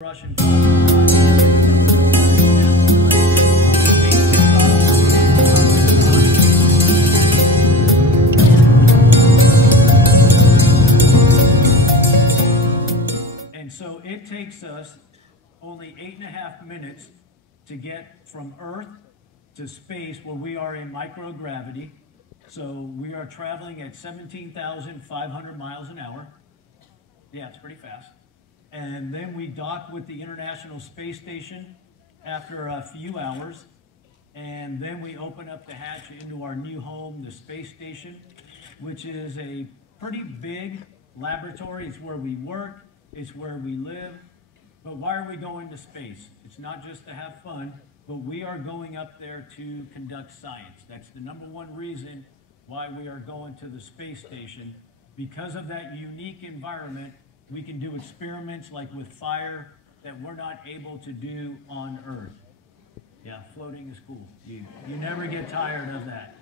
Russian. And so it takes us only 8.5 minutes to get from Earth to space where we are in microgravity. So we are traveling at 17,500 miles an hour. Yeah, it's pretty fast. And then we dock with the International Space Station after a few hours. And then we open up the hatch into our new home, the space station, which is a pretty big laboratory. It's where we work, it's where we live. But why are we going to space? It's not just to have fun, but we are going up there to conduct science. That's the #1 reason why we are going to the space station. Because of that unique environment, we can do experiments like with fire that we're not able to do on Earth. Yeah, floating is cool. You never get tired of that.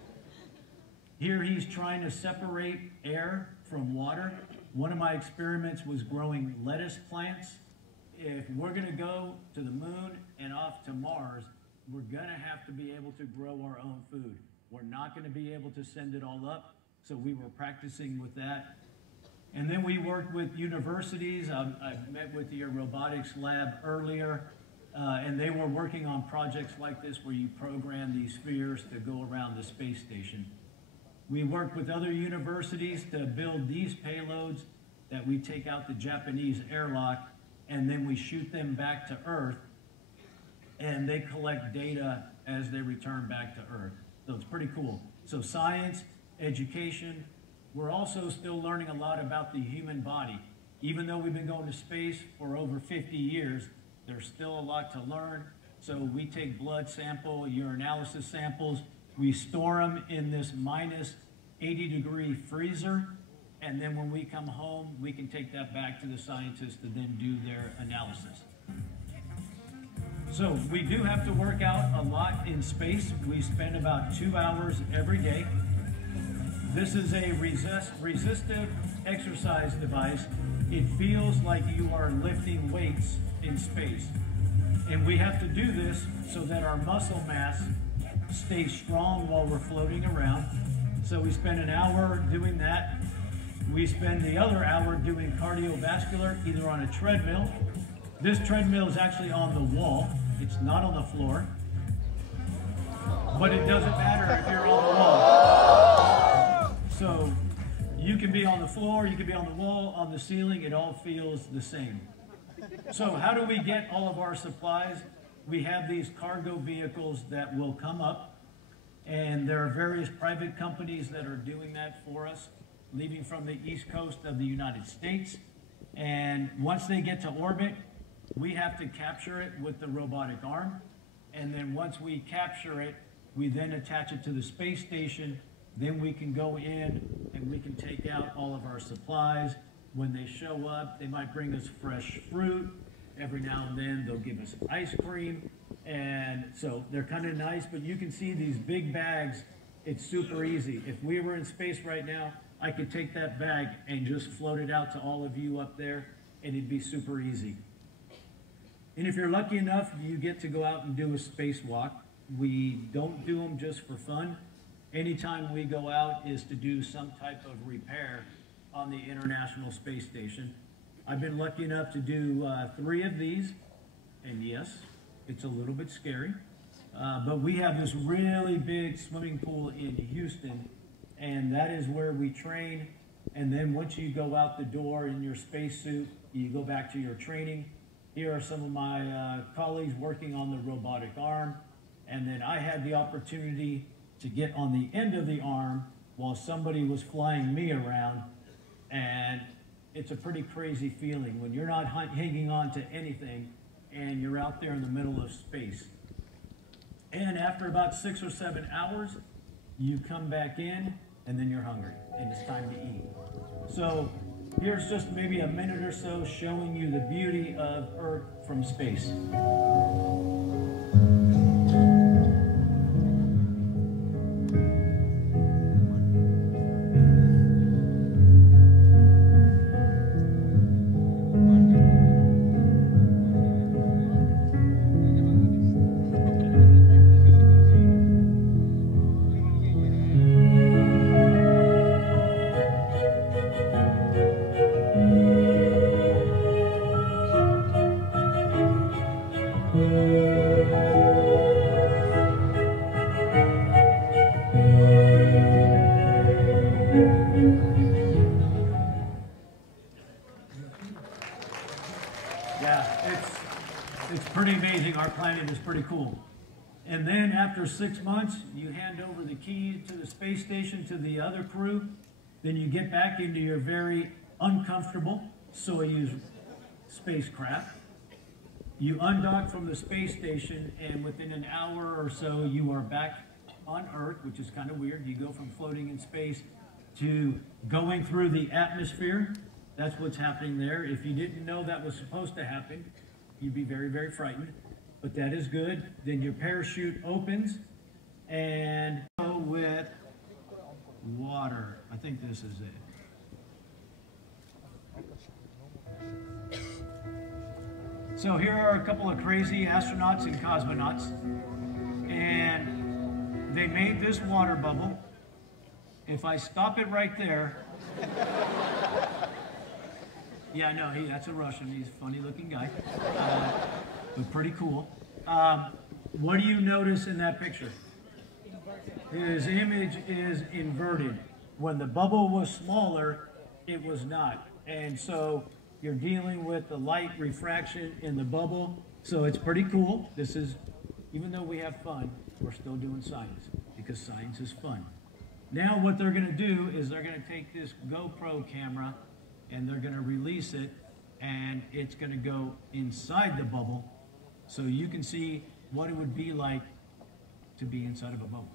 Here he's trying to separate air from water. One of my experiments was growing lettuce plants. If we're going to go to the moon and off to Mars, we're going to have to be able to grow our own food. We're not going to be able to send it all up, so we were practicing with that. And then we worked with universities. I met with the robotics lab earlier, and they were working on projects like this where you program these spheres to go around the space station. We worked with other universities to build these payloads that we take out the Japanese airlock, and then we shoot them back to Earth, and they collect data as they return back to Earth. So it's pretty cool. So science, education. We're also still learning a lot about the human body. Even though we've been going to space for over 50 years, there's still a lot to learn. So we take blood sample, urinalysis samples, we store them in this -80-degree freezer, and then when we come home, we can take that back to the scientists to then do their analysis. So we do have to work out a lot in space. We spend about 2 hours every day. This is a resistive exercise device. It feels like you are lifting weights in space. And we have to do this so that our muscle mass stays strong while we're floating around. So we spend an hour doing that. We spend the other hour doing cardiovascular, either on a treadmill. This treadmill is actually on the wall. It's not on the floor. But it doesn't matter if you're on the wall. So you can be on the floor, you can be on the wall, on the ceiling, it all feels the same. So how do we get all of our supplies? We have these cargo vehicles that will come up, and there are various private companies that are doing that for us, leaving from the east coast of the United States. And once they get to orbit, we have to capture it with the robotic arm. And then once we capture it, we then attach it to the space station. Then we can go in and we can take out all of our supplies. When they show up, they might bring us fresh fruit. Every now and then they'll give us ice cream. And so they're kind of nice, but you can see these big bags. It's super easy. If we were in space right now, I could take that bag and just float it out to all of you up there, and it'd be super easy. And if you're lucky enough, you get to go out and do a spacewalk. We don't do them just for fun. Anytime we go out is to do some type of repair on the International Space Station. I've been lucky enough to do 3 of these, and yes, it's a little bit scary. But we have this really big swimming pool in Houston, and that is where we train. And then once you go out the door in your spacesuit, you go back to your training. Here are some of my colleagues working on the robotic arm. And then I had the opportunity to get on the end of the arm while somebody was flying me around. And it's a pretty crazy feeling when you're not hanging on to anything and you're out there in the middle of space. And after about 6 or 7 hours, you come back in and then you're hungry and it's time to eat. So here's just maybe a minute or so showing you the beauty of Earth from space. It's pretty amazing. Our planet is pretty cool. And then after 6 months, you hand over the keys to the space station to the other crew. Then you get back into your very uncomfortable Soyuz spacecraft. You undock from the space station, and within an hour or so, you are back on Earth, which is kind of weird. You go from floating in space to going through the atmosphere. That's what's happening there. If you didn't know that was supposed to happen, you'd be very, very frightened. But that is good. Then your parachute opens, and go with water. I think this is it. So here are a couple of crazy astronauts and cosmonauts, and they made this water bubble. If I stop it right there, yeah, I know, that's a Russian. He's a funny-looking guy, but pretty cool. What do you notice in that picture? His image is inverted. When the bubble was smaller, it was not. And so you're dealing with the light refraction in the bubble. So it's pretty cool. This is, even though we have fun, we're still doing science because science is fun. Now what they're going to do is they're going to take this GoPro camera and they're going to release it, and it's going to go inside the bubble so you can see what it would be like to be inside of a bubble.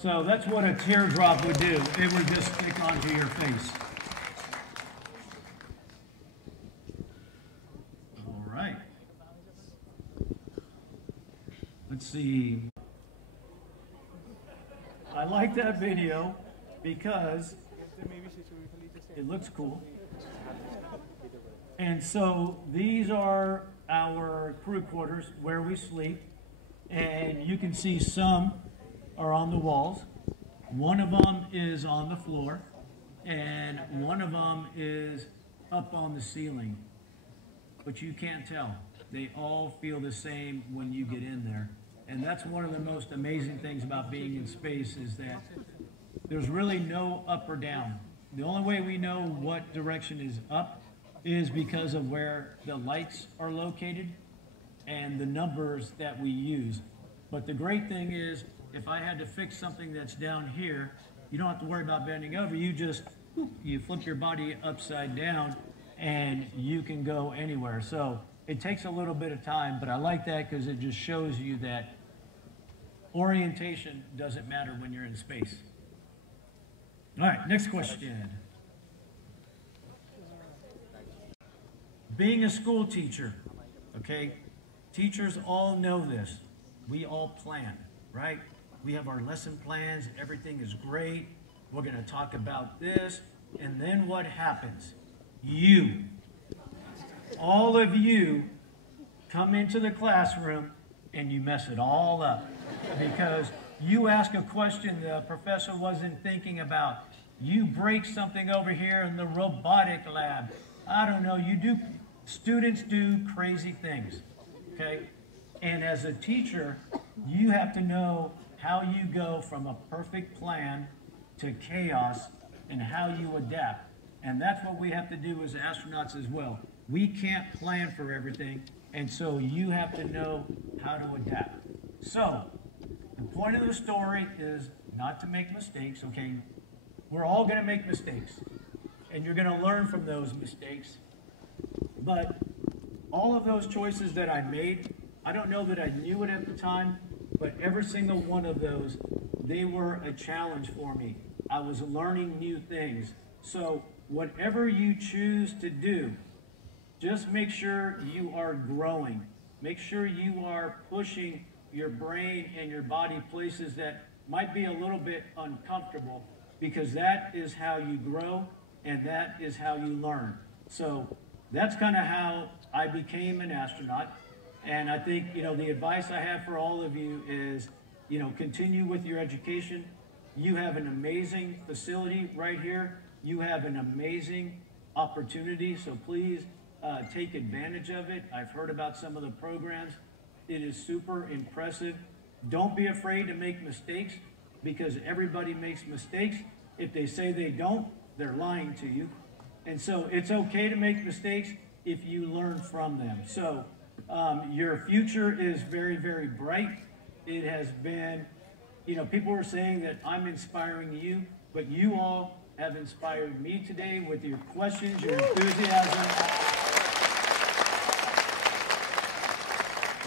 So that's what a teardrop would do. It would just stick onto your face. All right. Let's see. I like that video because it looks cool. And so these are our crew quarters where we sleep. And you can see some are on the walls. One of them is on the floor, and one of them is up on the ceiling. But you can't tell. They all feel the same when you get in there. And that's one of the most amazing things about being in space is that there's really no up or down. The only way we know what direction is up is because of where the lights are located and the numbers that we use. But the great thing is, if I had to fix something that's down here, you don't have to worry about bending over. You just, you flip your body upside down and you can go anywhere. So it takes a little bit of time, but I like that because it just shows you that orientation doesn't matter when you're in space. All right, next question. Being a school teacher, okay? Teachers all know this. We all plan, right? We have our lesson plans, everything is great. We're gonna talk about this, and then what happens? You, all of you, come into the classroom and you mess it all up because you ask a question the professor wasn't thinking about. You break something over here in the robotic lab. I don't know, students do crazy things, okay? And as a teacher, you have to know how you go from a perfect plan to chaos and how you adapt. And that's what we have to do as astronauts as well. We can't plan for everything, and so you have to know how to adapt. So, the point of the story is not to make mistakes, okay? We're all going to make mistakes, and you're going to learn from those mistakes. But all of those choices that I made, I don't know that I knew it at the time, but every single one of those, they were a challenge for me. I was learning new things. So whatever you choose to do, just make sure you are growing. Make sure you are pushing your brain and your body places that might be a little bit uncomfortable, because that is how you grow and that is how you learn. So that's kind of how I became an astronaut. And I think, the advice I have for all of you is, continue with your education. You have an amazing facility right here. You have an amazing opportunity, so please take advantage of it. I've heard about some of the programs. It is super impressive. Don't be afraid to make mistakes, because everybody makes mistakes. If they say they don't, they're lying to you. And so it's okay to make mistakes if you learn from them. So your future is very, very bright. It has been, people are saying that I'm inspiring you, but you all have inspired me today with your questions, your enthusiasm.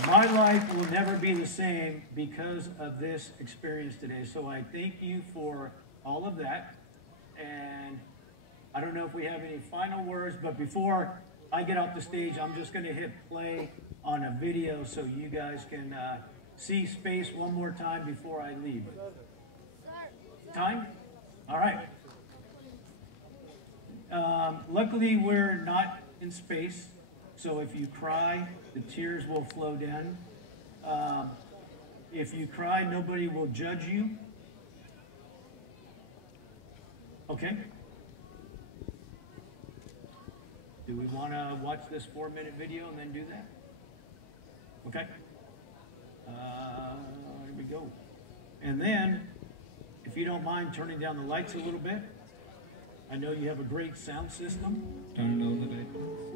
My life will never be the same because of this experience today. So I thank you for all of that. And I don't know if we have any final words, but before I get off the stage, I'm just going to hit play on a video so you guys can see space one more time before I leave. Time? All right. Luckily, we're not in space, so if you cry, the tears will flow down. If you cry, nobody will judge you. Okay? Do we want to watch this 4-minute video and then do that? Okay. Here we go. And then, if you don't mind turning down the lights a little bit, I know you have a great sound system. Turn down the lights.